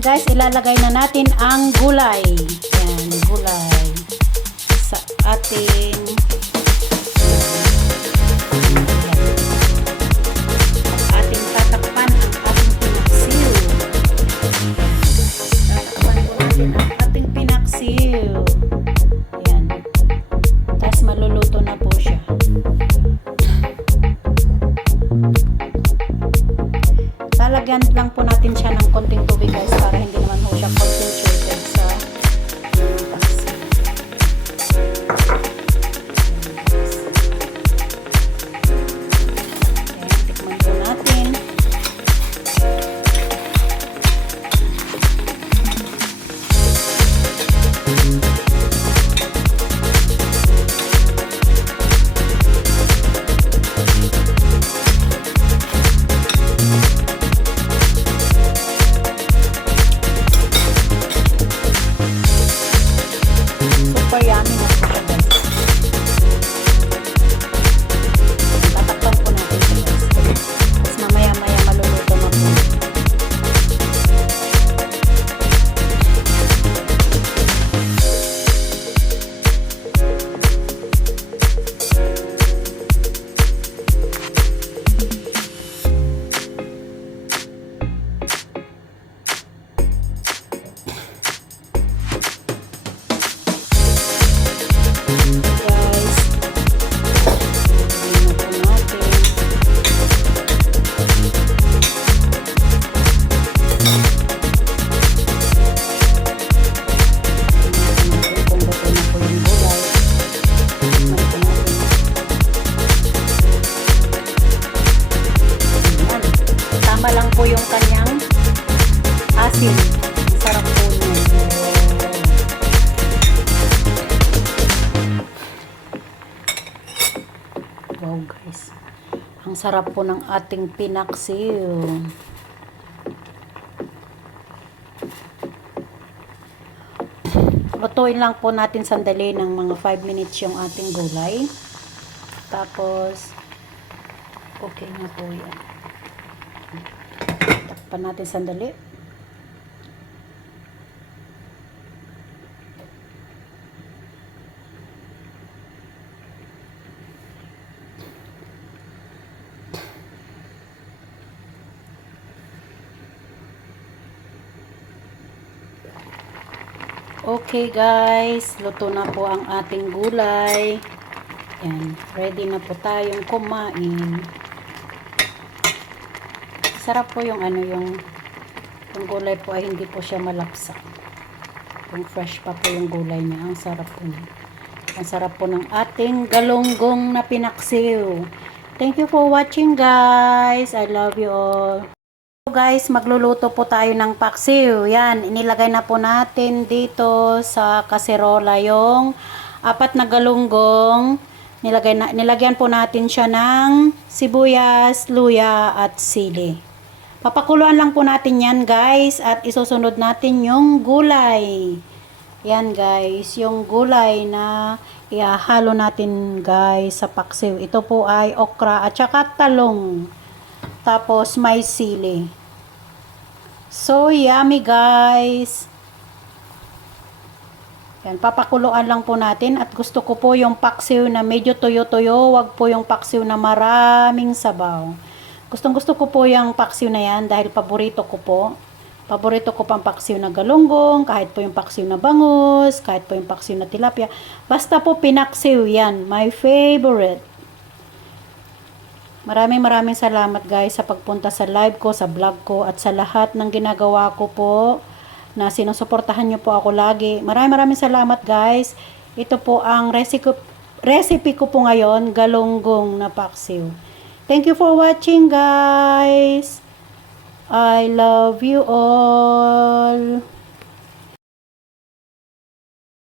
guys, ilalagay na natin ang gulay. Yan, gulay sa ating tatakpan ang ating pinaksiw. Tatakpan po natin ang ating pinaksiw. Yan. Tapos maluluto na po siya. Lalagyan lang po natin siya ng konting tubig guys para hindi naman po siya concentrated sa paksiw. Ayan, tikman po natin. Super yummy na po siya guys. Tatakpan po natin siya guys. Tapos mamaya maluluto na po. Tama lang po yung kanyang asin. Sarap po niya. Wow guys. Ang sarap po ng ating pinaksiw. Lutuin lang po natin sandali ng mga 5 minutes yung ating gulay. Tapos okay na po yan. Takpan natin sandali. Okay guys, luto na po ang ating gulay. Yan, ready na po tayong kumain. Sarap po yung yung gulay po ay hindi po siya malapsak. Yung fresh pa po yung gulay niya. Ang sarap po niya. Ang sarap po ng ating galunggong na pinaksiw. Thank you for watching guys. I love you all. So guys, magluluto po tayo ng paksiw. Yan, inilagay na po natin dito sa kaserola yung 4 na galunggong. Nilagyan po natin siya ng sibuyas, luya at sili. Papakuluan lang po natin yan guys at isusunod natin yung gulay. Yan guys, yung gulay na ihahalo natin guys sa paksiw. Ito po ay okra at saka talong. Tapos may sili. So yummy guys. Yan, papakuluan lang po natin at gusto ko po yung paksiw na medyo tuyo-tuyo, wag po yung paksiw na maraming sabaw. Gustong-gusto ko po yung paksiw na yan dahil paborito ko po. Paborito ko pang paksiw na galunggong, kahit po yung paksiw na bangus, kahit po yung paksiw na tilapia. Basta po pinaksiw yan, my favorite. Maraming salamat guys sa pagpunta sa live ko, sa vlog ko at sa lahat ng ginagawa ko po na sinusuportahan nyo po ako lagi. Maraming salamat guys. Ito po ang recipe ko po ngayon, galunggong na paksiw. Thank you for watching guys. I love you all.